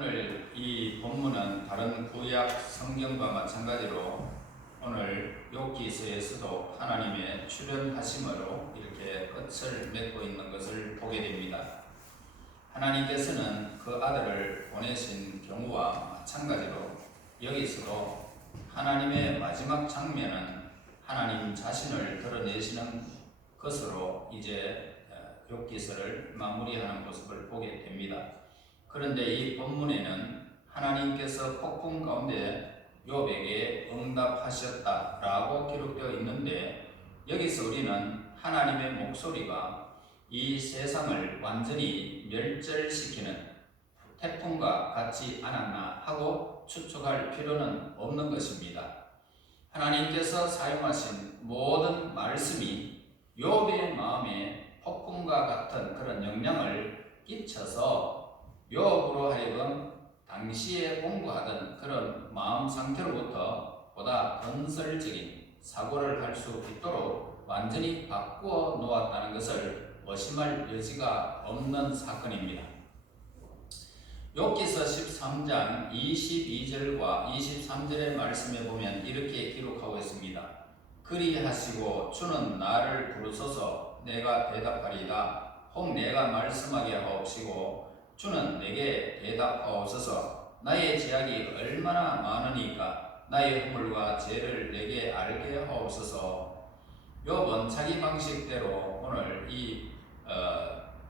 오늘 이 본문은 다른 구약 성경과 마찬가지로 오늘 욥기서에서도 하나님의 출연하심으로 이렇게 끝을 맺고 있는 것을 보게 됩니다. 하나님께서는 그 아들을 보내신 경우와 마찬가지로 여기서도 하나님의 마지막 장면은 하나님 자신을 드러내시는 것으로 이제 욥기서를 마무리하는 모습을 보게 됩니다. 그런데 이 본문에는 하나님께서 폭풍 가운데 욥에게 응답하셨다라고 기록되어 있는데, 여기서 우리는 하나님의 목소리가 이 세상을 완전히 멸절시키는 태풍과 같지 않았나 하고 추측할 필요는 없는 것입니다. 하나님께서 사용하신 모든 말씀이 욥의 마음에 폭풍과 같은 그런 영향을 끼쳐서 욥으로 하여금 당시에 공부하던 그런 마음 상태로부터 보다 건설적인 사고를 할 수 있도록 완전히 바꾸어 놓았다는 것을 의심할 여지가 없는 사건입니다. 욥기서 13장 22절과 23절의 말씀에 보면 이렇게 기록하고 있습니다. 그리하시고 주는 나를 부르소서 내가 대답하리이다. 혹 내가 말씀하게 하옵시고 주는 내게 대답하옵소서. 나의 죄악이 얼마나 많으니까 나의 허물과 죄를 내게 알게 하옵소서. 욥은 자기 방식대로 오늘 이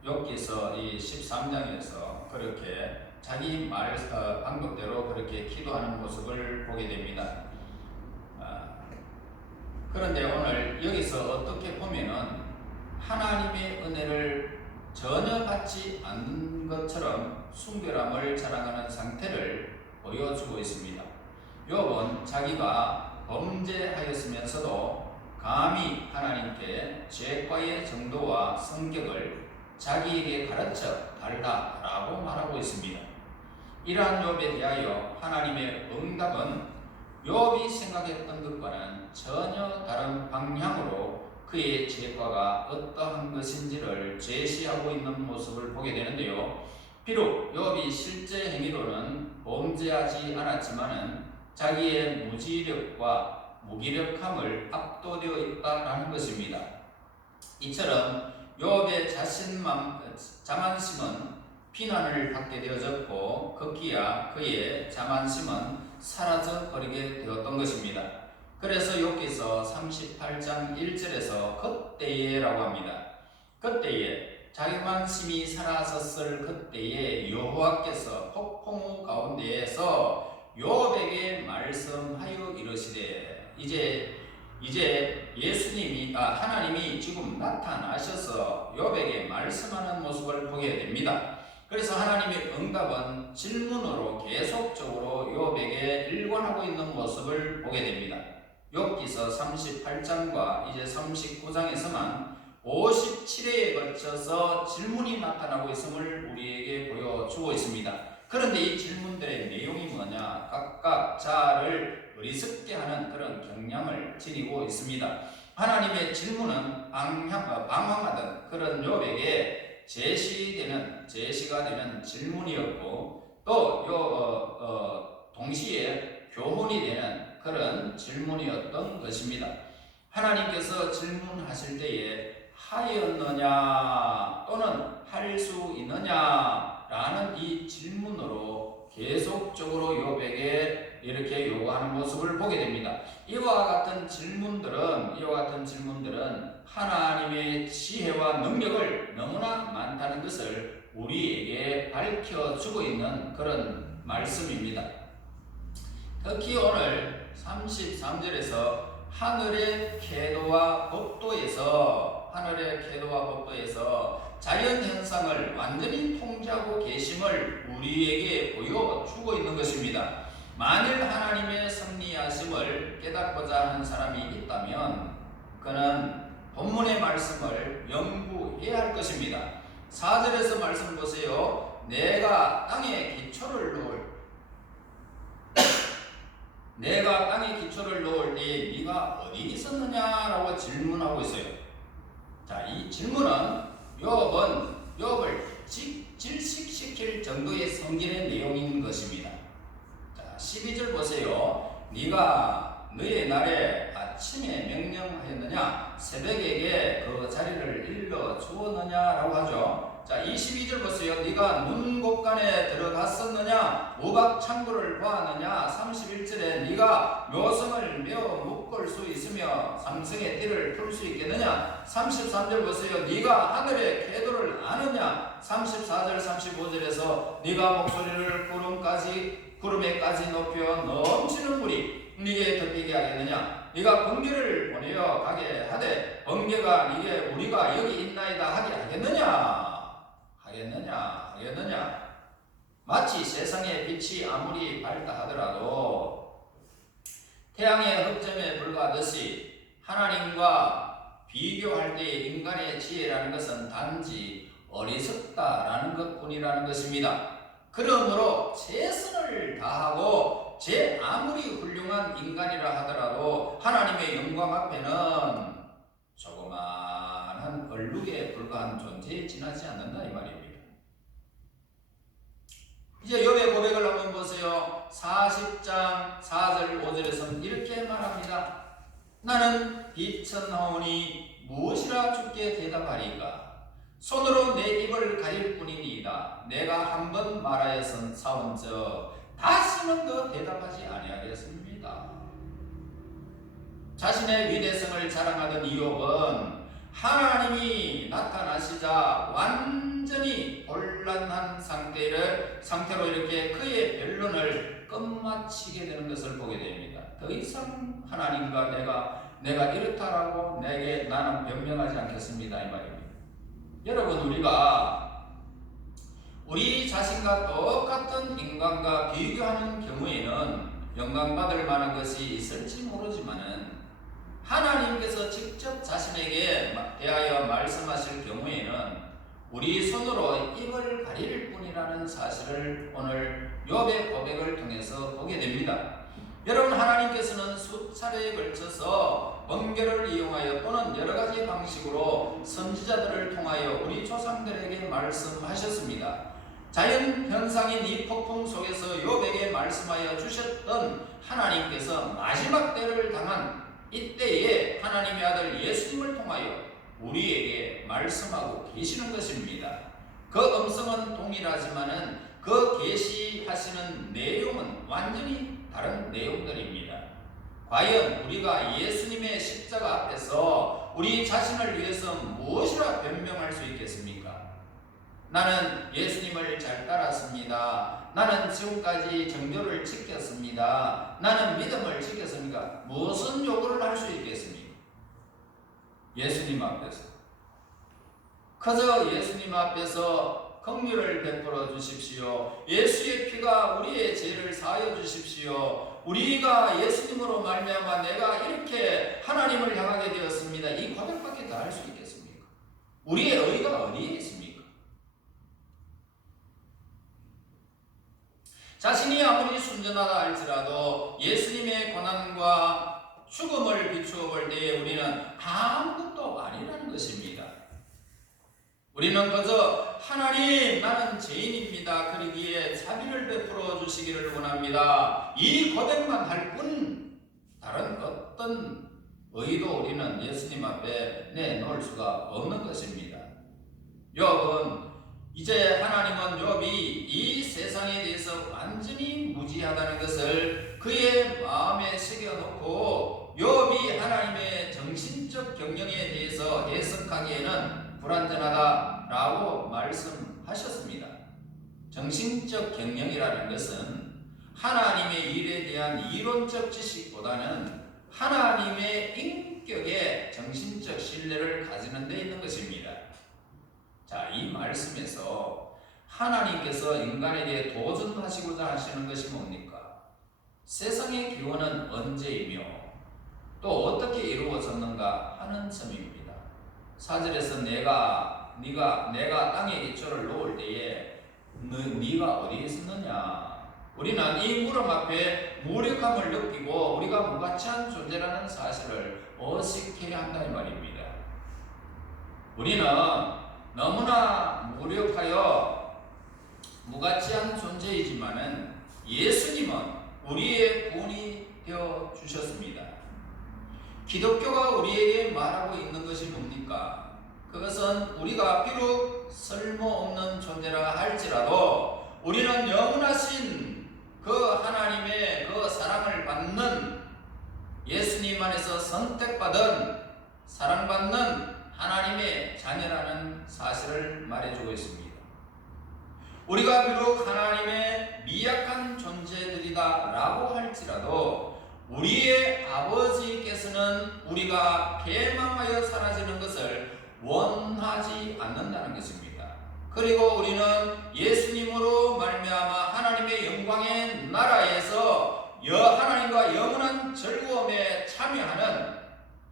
욥기서 이 13장에서 그렇게 자기 방법대로 그렇게 기도하는 모습을 보게 됩니다. 그런데 오늘 여기서 어떻게 보면은 하나님의 은혜를 전혀 받지 않는 것처럼 순결함을 자랑하는 상태를 보여주고 있습니다. 욥은 자기가 범죄하였으면서도 감히 하나님께 죄과의 정도와 성격을 자기에게 가르쳐 달라라고 말하고 있습니다. 이러한 욥에 대하여 하나님의 응답은 욥이 생각했던 것과는 전혀 다른 방향으로 그의 죄과가 어떠한 것인지를 제시하고 있는 모습을 보게 되는데요. 비록 욥이 실제 행위로는 범죄하지 않았지만은 자기의 무지력과 무기력함을 압도되어 있다라는 것입니다. 이처럼 욥의 자만심은 비난을 받게 되어졌고 급기야 그의 자만심은 사라져 버리게 되었던 것입니다. 그래서 욥기서 38장 1절에서 그때에라고 합니다. 그때에 자기만심이 사라졌을 그때에 여호와께서 폭풍우 가운데에서 욥에게 말씀하여 이르시되 이제 예수님이 하나님이 지금 나타나셔서 욥에게 말씀하는 모습을 보게 됩니다. 그래서 하나님의 응답은 질문으로 계속적으로 욥에게 일관하고 있는 모습을 보게 됩니다. 욥기서 38장과 이제 39장에서만 57회에 걸쳐서 질문이 나타나고 있음을 우리에게 보여주고 있습니다. 그런데 이 질문들의 내용이 뭐냐? 각각 자아를 어리석게 하는 그런 경향을 지니고 있습니다. 하나님의 질문은 방황하던 그런 욥에게 제시가 되는 질문이었고, 또 동시에 교훈이 되는 그런 질문이었던 것입니다. 하나님께서 질문하실 때에 하였느냐 또는 할 수 있느냐 라는 이 질문으로 계속적으로 욥에게 이렇게 요구하는 모습을 보게 됩니다. 이와 같은 질문들은 하나님의 지혜와 능력을 너무나 많다는 것을 우리에게 밝혀주고 있는 그런 말씀입니다. 특히 오늘 33절에서 하늘의 계도와 법도에서 자연현상을 완전히 통제하고 계심을 우리에게 보여주고 있는 것입니다. 만일 하나님의 섭리하심을 깨닫고자 하는 사람이 있다면 그는 본문의 말씀을 연구해야 할 것입니다. 4절에서 말씀 보세요. 내가 땅에 기초를 놓을 때에 네가 어디 있었느냐라고 질문하고 있어요. 자, 이 질문은 욥을 질식시키는 시킬 정도의 성질의 내용인 것입니다. 자, 12절 보세요. 네가 너의 날에 아침에 명령하였느냐 새벽에게 그 자리를 일러 주었느냐라고 하죠. 자, 22절 보세요. 네가 눈곡간에 들어갔었느냐 우박 창구를 보았느냐. 31절에 네가 묘성을 메어 묶을 수 있으며 삼성의 띠를 풀 수 있겠느냐. 33절 보세요. 네가 하늘의 궤도를 아느냐. 34절 35절에서 네가 목소리를 구름에까지 높여 넘치는 물이 네게 덮이게 하겠느냐. 네가 번개를 보내어 가게 하되 번개가 네게 우리가 여기 있나이다 하게 하겠느냐. 마치 세상의 빛이 아무리 밝다 하더라도 태양의 흑점에 불과하듯이 하나님과 비교할 때 인간의 지혜라는 것은 단지 어리석다라는 것뿐이라는 것입니다. 그러므로 최선을 다하고 제 아무리 훌륭한 인간이라 하더라도 하나님의 영광 앞에는 조그마한 얼룩에 불과한 존재에 지나지 않는다 이 말입니다. 이제 욥의 고백을 한번 보세요. 40장 4절 5절에서는 이렇게 말합니다. 나는 비천하오니 무엇이라 주께 대답하리까. 손으로 내 입을 가릴 뿐이니이다. 내가 한번 말하여선 사온즉 다시는 더 대답하지 아니하겠습니다. 자신의 위대성을 자랑하던 이욥은 하나님이 나타나시자 완전히 혼란한 상태로 이렇게 그의 변론을 끝마치게 되는 것을 보게 됩니다. 더 이상 하나님과 내가 이렇다라고 나는 변명하지 않겠습니다 이 말입니다. 여러분, 우리가 우리 자신과 똑같은 인간과 비교하는 경우에는 영광받을 만한 것이 있을지 모르지만은 하나님께서 직접 자신에게 대하여 말씀하실 경우에는 우리 손으로 입을 가릴 뿐이라는 사실을 오늘 욥의 고백을 통해서 보게 됩니다. 여러분, 하나님께서는 수차례에 걸쳐서 번개를 이용하여 또는 여러 가지 방식으로 선지자들을 통하여 우리 조상들에게 말씀하셨습니다. 자연 현상인 이 폭풍 속에서 욥에게 말씀하여 주셨던 하나님께서 마지막 때를 당한 이때에 하나님의 아들 예수님을 통하여 우리에게 말씀하고 계시는 것입니다. 그 음성은 동일하지만은 그 계시하시는 내용은 완전히 다른 내용들입니다. 과연 우리가 예수님의 십자가 앞에서 우리 자신을 위해서 무엇이라 변명할 수 있겠습니까? 나는 예수님을 잘 따랐습니다. 나는 지금까지 정조를 지켰습니다. 나는 믿음을 지켰습니까? 무슨 요구를 할 수 있겠습니까? 예수님 앞에서. 그저 예수님 앞에서 긍휼을 베풀어 주십시오. 예수의 피가 우리의 죄를 사하여 주십시오. 우리가 예수님으로 말미암아 내가 이렇게 하나님을 향하게 되었습니다. 이 고백밖에 더 할 수 있겠습니까? 우리의 의가 어디에 있습니까? 자신이 아무리 순전하다 할지라도 예수님의 고난과 죽음을 비추어 볼 때에 우리는 아무것도 아니라는 것입니다. 우리는 그저 하나님, 나는 죄인입니다. 그러기에 자비를 베풀어 주시기를 원합니다. 이 고백만 할 뿐 다른 어떤 의도 우리는 예수님 앞에 내놓을 수가 없는 것입니다. 욥은 이제 하나님은 욥이 이 세상에 대해서 완전히 무지하다는 것을 그의 마음에 새겨놓고 욥이 하나님의 정신적 경영에 대해서 해석하기에는 불완전하다라고 말씀하셨습니다. 정신적 경영이라는 것은 하나님의 일에 대한 이론적 지식보다는 하나님의 인격에 정신적 신뢰를 가지는 데 있는 것입니다. 자, 이 말씀에서 하나님께서 인간에게 도전하시고자 하시는 것이 뭡니까? 세상의 기원은 언제이며 또 어떻게 이루어졌는가 하는 점입니다. 4절에서 내가 땅에 기초를 놓을 때에 네가 어디에 있었느냐? 우리는 이 물음 앞에 무력함을 느끼고 우리가 무가치한 존재라는 사실을 어색해야 한다 이 말입니다. 우리는 너무나 무가치한 존재이지만은 예수님은 우리의 구원이 되어 주셨습니다. 기독교가 우리에게 말하고 있는 것이 뭡니까? 그것은 우리가 비록 쓸모없는 존재라 할지라도 우리는 영원하신 그 하나님의 그 사랑을 받는, 예수님 안에서 선택받은 사랑받는 하나님의 자녀라는 사실을 말해주고 있습니다. 우리가 비록 하나님의 미약한 존재들이다 라고 할지라도 우리의 아버지께서는 우리가 패망하여 사라지는 것을 원하지 않는다는 것입니다. 그리고 우리는 예수님으로 말미암아 하나님의 영광의 나라에서 하나님과 영원한 즐거움에 참여하는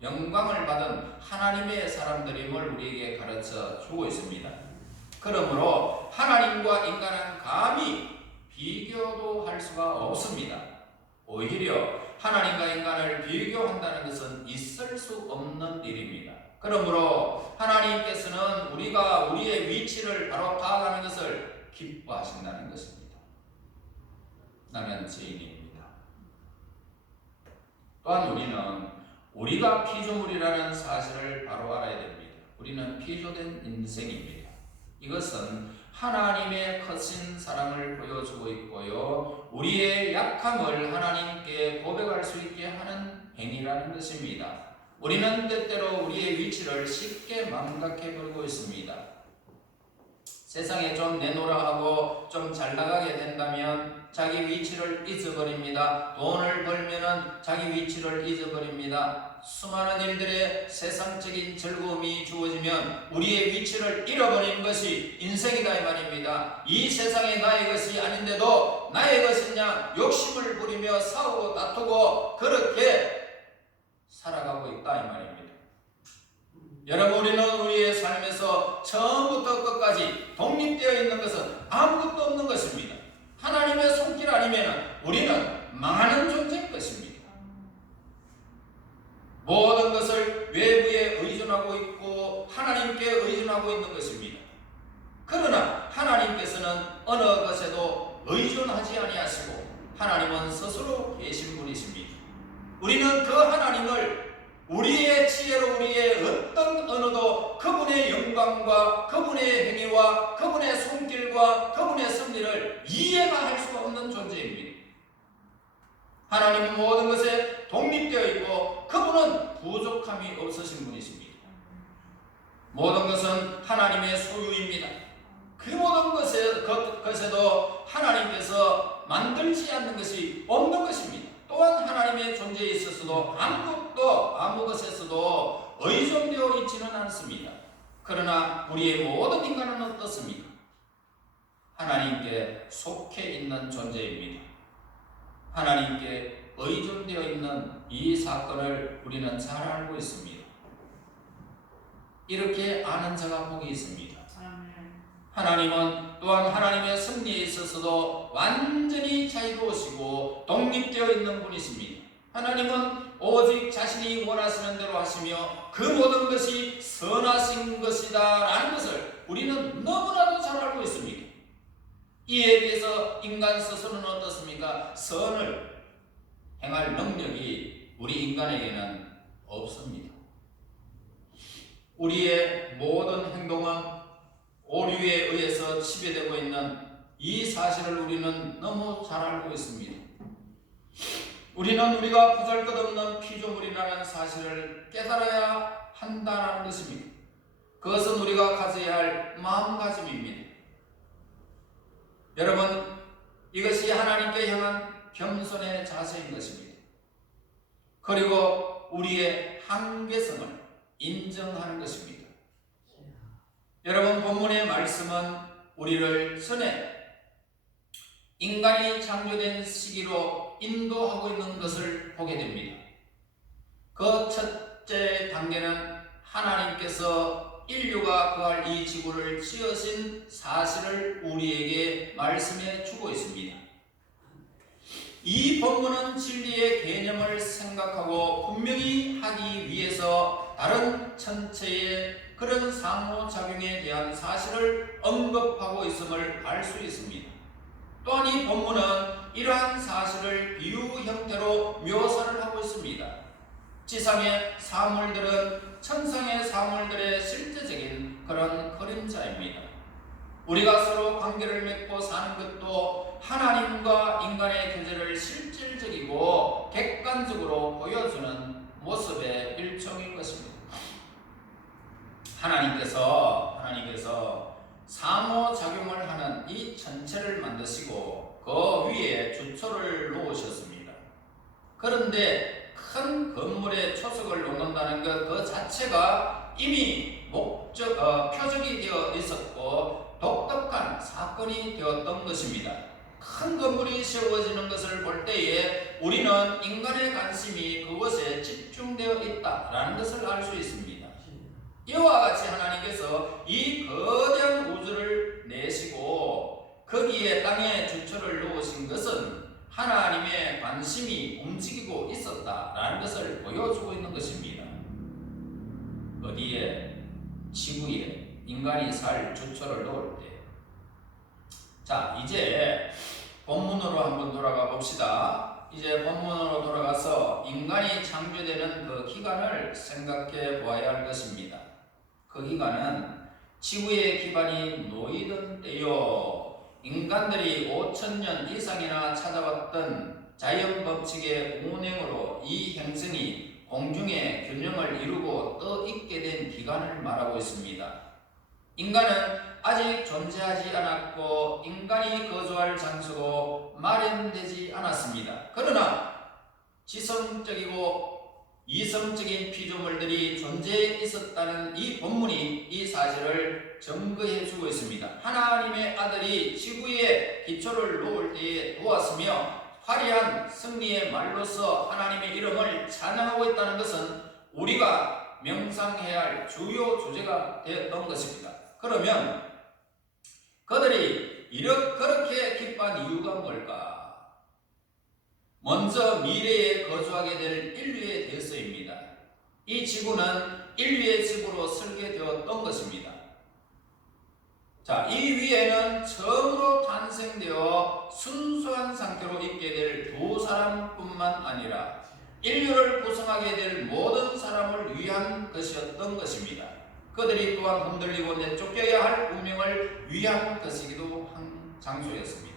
영광을 받은 하나님의 사람들임을 우리에게 가르쳐 주고 있습니다. 그러므로 하나님과 인간은 감히 비교도 할 수가 없습니다. 오히려 하나님과 인간을 비교한다는 것은 있을 수 없는 일입니다. 그러므로 하나님께서는 우리가 우리의 위치를 바로 파악하는 것을 기뻐하신다는 것입니다. 나는 죄인입니다. 또한 우리가 피조물이라는 사실을 바로 알아야 됩니다. 우리는 피조된 인생입니다. 이것은 하나님의 크신 사랑을 보여주고 있고요, 우리의 약함을 하나님께 고백할 수 있게 하는 행위라는 것입니다. 우리는 때때로 우리의 위치를 쉽게 망각해버리고 있습니다. 세상에 좀 내놓으라 하고 좀 잘 나가게 된다면 자기 위치를 잊어버립니다. 돈을 벌면은 자기 위치를 잊어버립니다. 수많은 일들의 세상적인 즐거움이 주어지면 우리의 위치를 잃어버리는 것이 인생이다 이 말입니다. 이 세상이 나의 것이 아닌데도 나의 것이냐 욕심을 부리며 싸우고 다투고 그렇게 살아가고 있다 이 말입니다. 여러분, 우리는 우리의 삶에서 처음부터 끝까지 독립되어 있는 것은 아무것도 없는 것입니다. 하나님의 손길 아니면 우리는 망하는 존재인 것입니다. 모든 것을 외부에 의존하고 있고 하나님께 의존하고 있는 것입니다. 그러나 하나님께서는 어느 것에도 의존하지 아니하시고 하나님은 스스로 계신 분이십니다. 우리는 그 하나님을 우리의 지혜로 우리의 어떤 언어도 그분의 영광과 그분의 행위와 그분의 손길과 그분의 섭리를 이해가 할 수가 없는 존재입니다. 하나님은 모든 것에 독립되어 있고 그분은 부족함이 없으신 분이십니다. 모든 것은 하나님의 소유입니다. 그 모든 것에도 하나님께서 만들지 않는 것이 없는 것입니다. 또한 하나님의 존재에 있어서도 아무 것에서도 의존되어 있지는 않습니다. 그러나 우리의 모든 인간은 어떻습니까? 하나님께 속해 있는 존재입니다. 하나님께 의존되어 있는 이 사건을 우리는 잘 알고 있습니다. 이렇게 아는 자가 복이 있습니다. 하나님은 또한 하나님의 섭리에 있어서도 완전히 자유로우시고 독립되어 있는 분이십니다. 하나님은 오직 자신이 원하시는 대로 하시며 그 모든 것이 선하신 것이다 라는 것을 우리는 너무나도 잘 알고 있습니다. 이에 비해서 인간 스스로는 어떻습니까? 선을 행할 능력이 우리 인간에게는 없습니다. 우리의 모든 행동은 오류에 의해서 지배되고 있는 이 사실을 우리는 너무 잘 알고 있습니다. 우리는 우리가 보잘것없는 피조물이라는 사실을 깨달아야 한다는 것입니다. 그것은 우리가 가져야 할 마음가짐입니다. 여러분, 이것이 하나님께 향한 겸손의 자세인 것입니다. 그리고 우리의 한계성을 인정하는 것입니다. 여러분, 본문의 말씀은 우리를 전에 인간이 창조된 시기로 인도하고 있는 것을 보게 됩니다. 그 첫째 단계는 하나님께서 인류가 거할 이 지구를 지으신 사실을 우리에게 말씀해 주고 있습니다. 이 본문은 진리의 개념을 생각하고 분명히 하기 위해서 다른 천체의 그런 상호작용에 대한 사실을 언급하고 있음을 알 수 있습니다. 또한 이 본문은 이러한 사실을 비유 형태로 묘사를 하고 있습니다. 지상의 사물들은 천상의 사물들의 실제적인 그런 그림자입니다. 우리가 서로 관계를 맺고 사는 것도 하나님과 인간의 교제를 실질적이고 객관적으로 보여주는 모습의 일종인 것입니다. 하나님께서 상호작용을 하는 이 천체를 만드시고 그 위에 주초를 놓으셨습니다. 그런데 큰 건물에 초석을 놓는다는 것 그 자체가 이미 표적이 되어 있었고 독특한 사건이 되었던 것입니다. 큰 건물이 세워지는 것을 볼 때에 우리는 인간의 관심이 그것에 집중되어 있다라는 것을 알 수 있습니다. 이와 같이 하나님께서 이 거대한 우주를 내시고 거기에 땅에 주초를 놓으신 것은 하나님의 관심이 움직이고 있었다라는 것을 보여주고 있는 것입니다. 어디에? 지구에 인간이 살 주초를 놓을 때. 자, 이제 본문으로 한번 돌아가 봅시다. 이제 본문으로 돌아가서 인간이 창조되는 그 기간을 생각해 보아야 할 것입니다. 그 기간은 지구의 기반이 놓이던 때요. 인간들이 5,000년 이상이나 찾아왔던 자연 법칙의 운행으로 이 행성이 공중의 균형을 이루고 떠 있게 된 기간을 말하고 있습니다. 인간은 아직 존재하지 않았고 인간이 거주할 장소도 마련되지 않았습니다. 그러나 지성적이고 이성적인 피조물들이 존재해 있었다는 이 본문이 이 사실을 증거해 주고 있습니다. 하나님의 아들이 지구에 기초를 놓을 때에 도왔으며 화려한 승리의 말로서 하나님의 이름을 찬양하고 있다는 것은 우리가 명상해야 할 주요 주제가 되었던 것입니다. 그러면 그들이 그렇게 기뻐한 이유가 뭘까? 먼저 미래에 거주하게 될 인류에 대해서입니다. 이 지구는 인류의 집으로 설계되었던 것입니다. 자, 이 위에는 처음으로 탄생되어 순수한 상태로 있게 될 두 사람뿐만 아니라 인류를 구성하게 될 모든 사람을 위한 것이었던 것입니다. 그들이 또한 흔들리고 내쫓겨야 할 운명을 위한 것이기도 한 장소였습니다.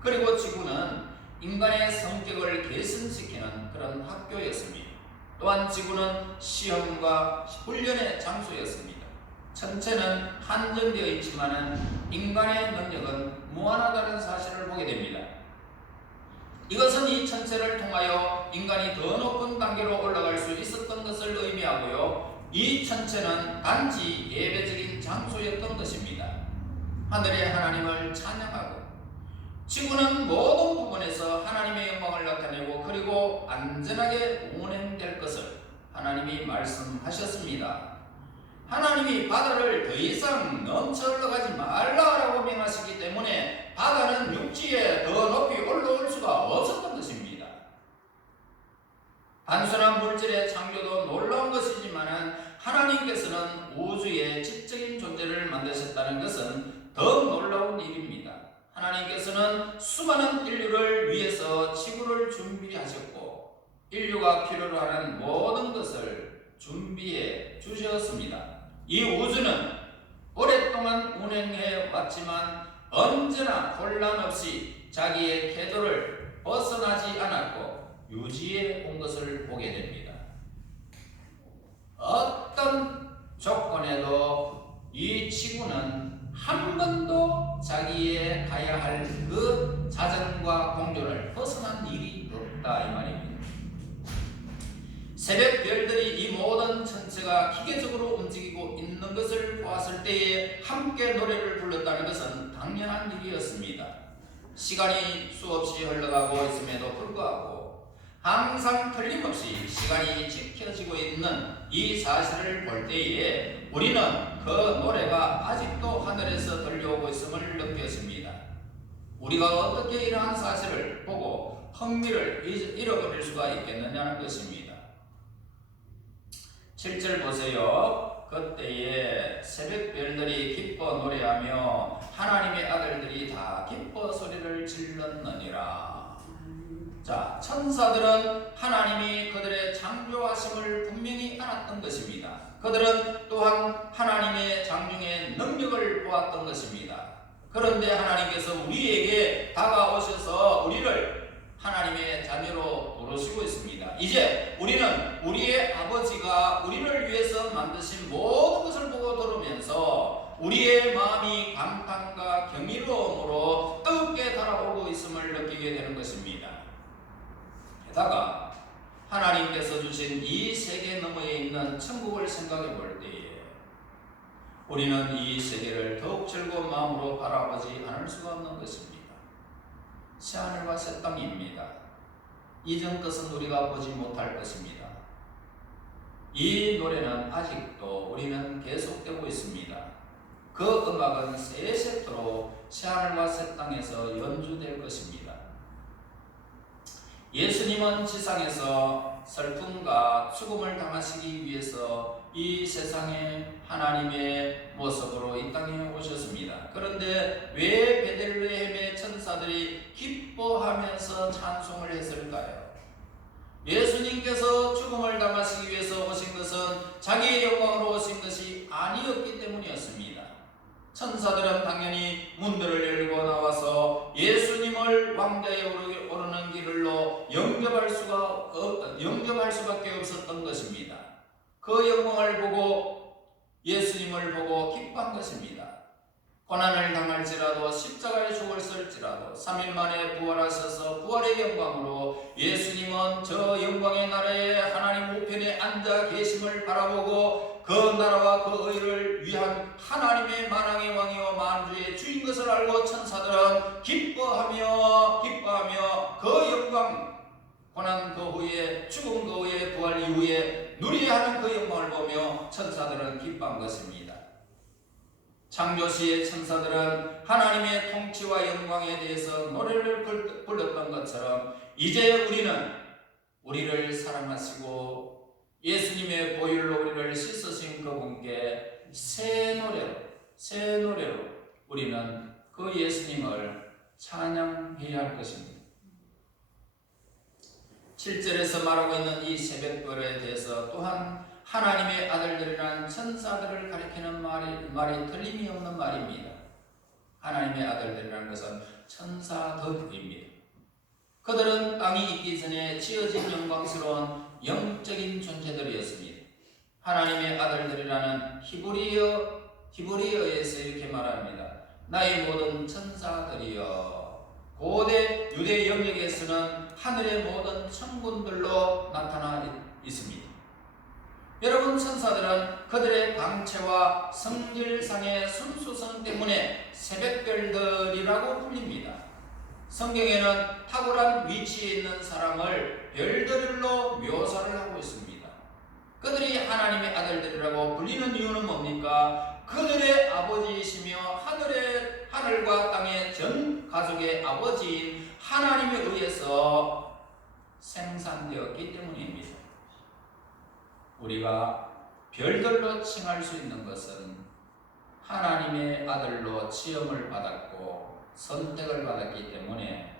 그리고 지구는 인간의 성격을 개선시키는 그런 학교였습니다. 또한 지구는 시험과 훈련의 장소였습니다. 천체는 한정되어 있지만 인간의 능력은 무한하다는 사실을 보게 됩니다. 이것은 이 천체를 통하여 인간이 더 높은 단계로 올라갈 수 있었던 것을 의미하고요. 이 천체는 단지 예배적인 장소였던 것입니다. 하늘의 하나님을 찬양하고 지구는 모든 부분에서 하나님의 영광을 나타내고 그리고 안전하게 운행될 것을 하나님이 말씀하셨습니다. 하나님이 바다를 더 이상 넘쳐 흘러가지 말라라고 명하시기 때문에 바다는 육지에 더 높이 올라올 수가 없었던 것입니다. 단순한 물질의 창조도 놀라운 것이지만 하나님께서는 우주의 지적인 존재를 만드셨다는 것은 더 놀라운 일입니다. 하나님께서는 수많은 인류를 위해서 지구를 준비하셨고 인류가 필요로 하는 모든 것을 준비해 주셨습니다. 이 우주는 오랫동안 운행해 왔지만 언제나 혼란 없이 자기의 궤도를 벗어나지 않았고 유지해 온 것을 보게 됩니다. 어떤 조건에도 이 지구는 한 번도 자기의 가야 할 그 자전과 공존을 벗어난 일이 없다 이 말입니다. 새벽 별들이 이 모든 천체가 기계적으로 움직이고 있는 것을 보았을 때에 함께 노래를 불렀다는 것은 당연한 일이었습니다. 시간이 수없이 흘러가고 있음에도 불구하고 항상 틀림없이 시간이 지켜지고 있는 이 사실을 볼 때에 우리는 그 노래가 아직도 하늘에서 들려오고 있음을 느꼈습니다. 우리가 어떻게 이러한 사실을 보고 흥미를 잃어버릴 수가 있겠느냐는 것입니다. 7절 보세요. 그때에 새벽별들이 기뻐 노래하며 하나님의 아들들이 다 기뻐 소리를 질렀느니라. 자, 천사들은 하나님이 그들의 창조하심을 분명히 알았던 것입니다. 그들은 또한 하나님의 장중의 능력을 보았던 것입니다. 그런데 하나님께서 우리에게 다가오셔서 우리를 하나님의 자녀로 부르시고 있습니다. 이제 우리는 우리의 아버지가 우리를 위해서 만드신 모든 것을 보고 들으면서 우리의 마음이 감탄과 경이로움으로 뜨겁게 달아오고 있음을 느끼게 되는 것입니다. 게다가 하나님께서 주신 이 세계 너머에 있는 천국을 생각해 볼 때에 우리는 이 세계를 더욱 즐거운 마음으로 바라보지 않을 수가 없는 것입니다. 새하늘과 새 땅입니다. 이전 것은 우리가 보지 못할 것입니다. 이 노래는 아직도 우리는 계속되고 있습니다. 그 음악은 세세토록 새하늘과 새 땅에서 연주될 것입니다. 예수님은 지상에서 슬픔과 죽음을 당하시기 위해서 이 세상에 하나님의 모습으로 이 땅에 오셨습니다. 그런데 왜 베들레헴의 천사들이 기뻐하면서 찬송을 했을까요? 예수님께서 죽음을 당하시기 위해서 오신 것은 자기의 영광으로 오신 것이 아니었기 때문이었습니다. 천사들은 당연히 문들을 열고 나와서 예수님을 왕좌에 오르는 길로 영접할 수밖에 없었던 것입니다. 그 영광을 보고 예수님을 보고 기뻐한 것입니다. 고난을 당할지라도 십자가에 죽을지라도 3일 만에 부활하셔서 부활의 영광으로 예수님은 저 영광의 나라에 하나님 우편에 앉아 계심을 바라보고 그 나라와 그 의를 위한 하나님의 만왕의 왕이요 만주의 주인 것을 알고 천사들은 기뻐하며 그 영광, 고난 그 후에 죽음 그 후에 부활 이후에 누리야 하는 그 영광을 보며 천사들은 기뻐한 것입니다. 창조시의 천사들은 하나님의 통치와 영광에 대해서 노래를 불렀던 것처럼 이제 우리는 우리를 사랑하시고 예수님의 보혈로 우리를 씻으신 그분께 새 노래로 우리는 그 예수님을 찬양해야 할 것입니다. 7절에서 말하고 있는 이 새벽별에 대해서 또한 하나님의 아들들이란 천사들을 가리키는 말이 틀림이 없는 말입니다. 하나님의 아들들이라는 것은 천사들입니다. 그들은 땅이 있기 전에 지어진 영광스러운 영적인 존재들이었습니다. 하나님의 아들들이라는 히브리어에서 이렇게 말합니다. 나의 모든 천사들이여. 고대 유대 영역에서는 하늘의 모든 천군들로 나타나 있습니다. 여러분, 천사들은 그들의 광채와 성질상의 순수성 때문에 새벽별들이라고 불립니다. 성경에는 탁월한 위치에 있는 사람을 별들로 묘사를 하고 있습니다. 그들이 하나님의 아들들이라고 불리는 이유는 뭡니까? 그들의 아버지이시며 하늘과 땅의 전 가족의 아버지인 하나님에 의해서 생산되었기 때문입니다. 우리가 별들로 칭할 수 있는 것은 하나님의 아들로 지음을 받았고 선택을 받았기 때문에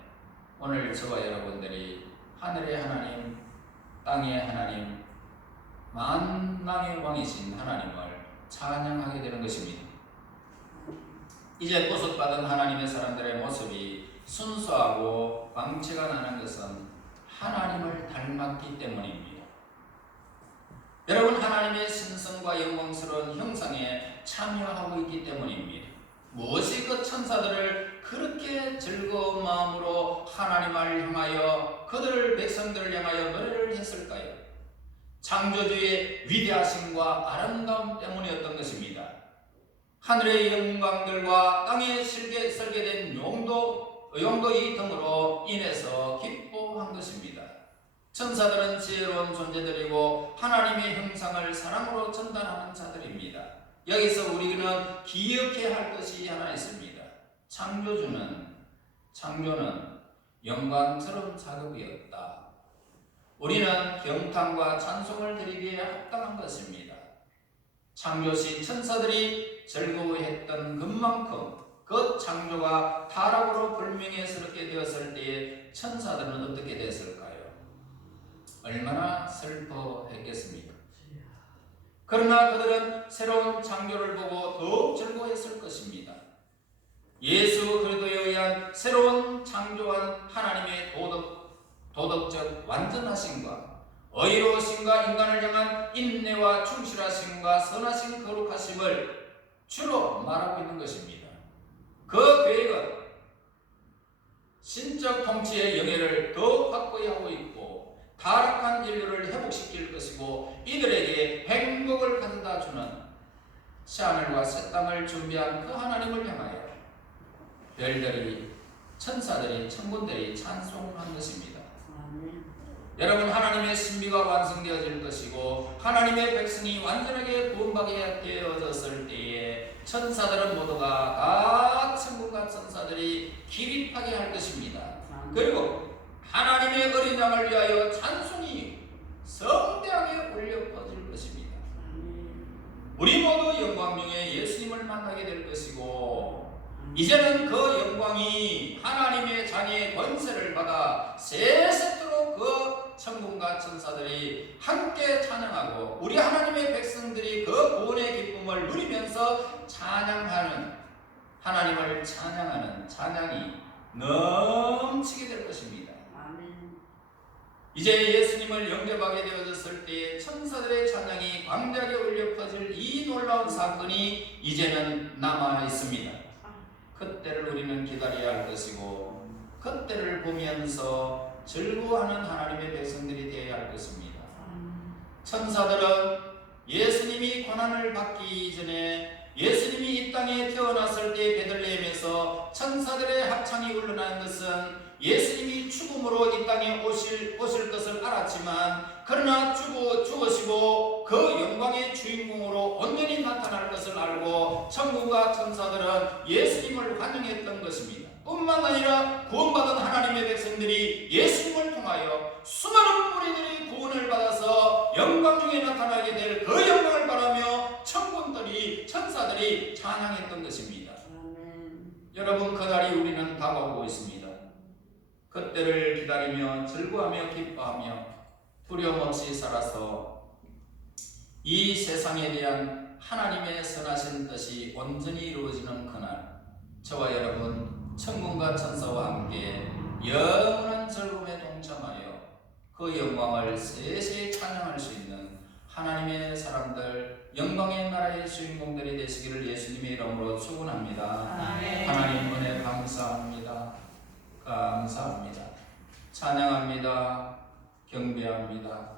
오늘 저와 여러분들이 하늘의 하나님, 땅의 하나님, 만왕의 왕이신 하나님을 찬양하게 되는 것입니다. 이제 구속받은 하나님의 사람들의 모습이 순수하고 광채가 나는 것은 하나님을 닮았기 때문입니다. 여러분, 하나님의 신성과 영광스러운 형상에 참여하고 있기 때문입니다. 무엇이 그 천사들을 그렇게 즐거운 마음으로 하나님을 향하여 그들을 백성들을 향하여 노래를 했을까요? 창조주의 위대하심과 아름다움 때문이었던 것입니다. 하늘의 영광들과 땅에 설계된 용도의 등으로 인해서 기뻐한 것입니다. 천사들은 지혜로운 존재들이고 하나님의 형상을 사랑으로 전달하는 자들입니다. 여기서 우리는 기억해야 할 것이 하나 있습니다. 창조는 영광스러운 작업이었다. 우리는 경탄과 찬송을 드리기에 합당한 것입니다. 창조시 천사들이 즐거워했던 것만큼 그 창조가 타락으로 불명예스럽게 되었을 때에 천사들은 어떻게 됐을까요? 얼마나 슬퍼했겠습니까? 그러나 그들은 새로운 창조를 보고 더욱 즐거워했을 것입니다. 예수 그리스도에 의한 새로운 창조한 하나님의 도덕적 완전하심과 의로우심과 인간을 향한 인내와 충실하심과 선하신 거룩하심을 주로 말하고 있는 것입니다. 그 계획은 신적 통치의 영예를 더욱 확고히 하고 있고 타락한 인류를 회복시킬 것이고 이들에게 행복을 가져다 주는 새하늘과 새 땅을 준비한 그 하나님을 향하여 별들이, 천사들이, 천군들이 찬송한 것입니다. 여러분, 하나님의 신비가 완성되어질 것이고 하나님의 백성이 완전하게 구원받게 되어졌을 때에 천사들은 모두가 각 천군과 천사들이 기립하게 할 것입니다. 그리고 하나님의 어린 양을 위하여 찬송이 성대하게 울려 퍼질 것입니다. 우리 모두 영광 중에 예수님을 만나게 될 것이고 이제는 그 영광이 하나님의 자녀의 권세를 받아 세세토록 그 천군과 천사들이 함께 찬양하고 우리 하나님의 백성들이 그 구원의 기쁨을 누리면서 찬양하는, 하나님을 찬양하는 찬양이 넘치게 될 것입니다. 이제 예수님을 영접하게 되어졌을 때 천사들의 찬양이 광대하게 울려 퍼질 이 놀라운 사건이 이제는 남아 있습니다. 그때를 우리는 기다려야 할 것이고 그때를 보면서 즐거워하는 하나님의 백성들이 되어야 할 것입니다. 천사들은 예수님이 고난을 받기 이전에 예수님이 이 땅에 태어났을 때 베들레헴에서 천사들의 합창이 울려나는 것은 예수님이 죽음으로 이 땅에 오실 것을 알았지만 그러나 죽으시고 그 영광의 주인공으로 온전히 나타날 것을 알고 천군과 천사들은 예수님을 환영했던 것입니다. 뿐만 아니라 구원받은 하나님의 백성들이 예수님을 통하여 수많은 무리들이 구원을 받아서 영광 중에 나타나게 될 그 영광을 바라며 천군들이, 천사들이 찬양했던 것입니다. 여러분, 그날이 우리는 다가오고 있습니다. 그때를 기다리며 즐거워하며 기뻐하며 두려움 없이 살아서 이 세상에 대한 하나님의 선하신 뜻이 온전히 이루어지는 그날, 저와 여러분 천군과 천사와 함께 영원한 즐거움에 동참하여 그 영광을 세세히 찬양할 수 있는 하나님의 사람들, 영광의 나라의 주인공들이 되시기를 예수님의 이름으로 축원합니다. 하나님 은혜 감사합니다. 감사합니다. 찬양합니다. 경배합니다.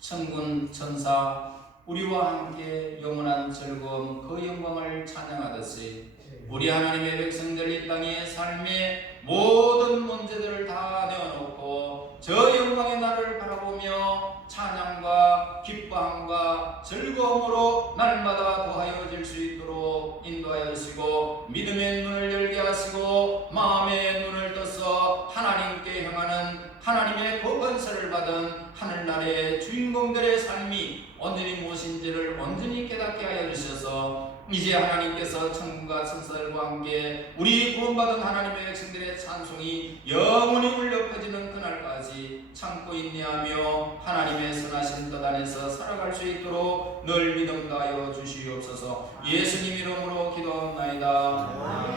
천군 천사 우리와 함께 영원한 즐거움 그 영광을 찬양하듯이 우리 하나님의 백성들 이 땅의 삶의 모든 문제들을 다 내어놓고 저 영광의 날을 바라보며 찬양과 기뻐함과 즐거움으로 날마다 더하여질 수 있도록 인도하여 주시고 믿음의 눈을 열게 하시고 마음의 눈을 떠서 하나님께 향하는 하나님의 그 권세를 받은 하늘나라의 주인공들의 삶이 온전히 무엇인지를 온전히 깨닫게 하여 주셔서 이제 하나님께서 천군과 천사들과 함께 우리 구원받은 하나님의 백성들의 찬송이 영원히 울려 퍼지는 그날까지 참고 인내하며 하나님의 선하신 뜻 안에서 살아갈 수 있도록 늘 믿음 다하여 주시옵소서. 예수님 이름으로 기도하옵나이다.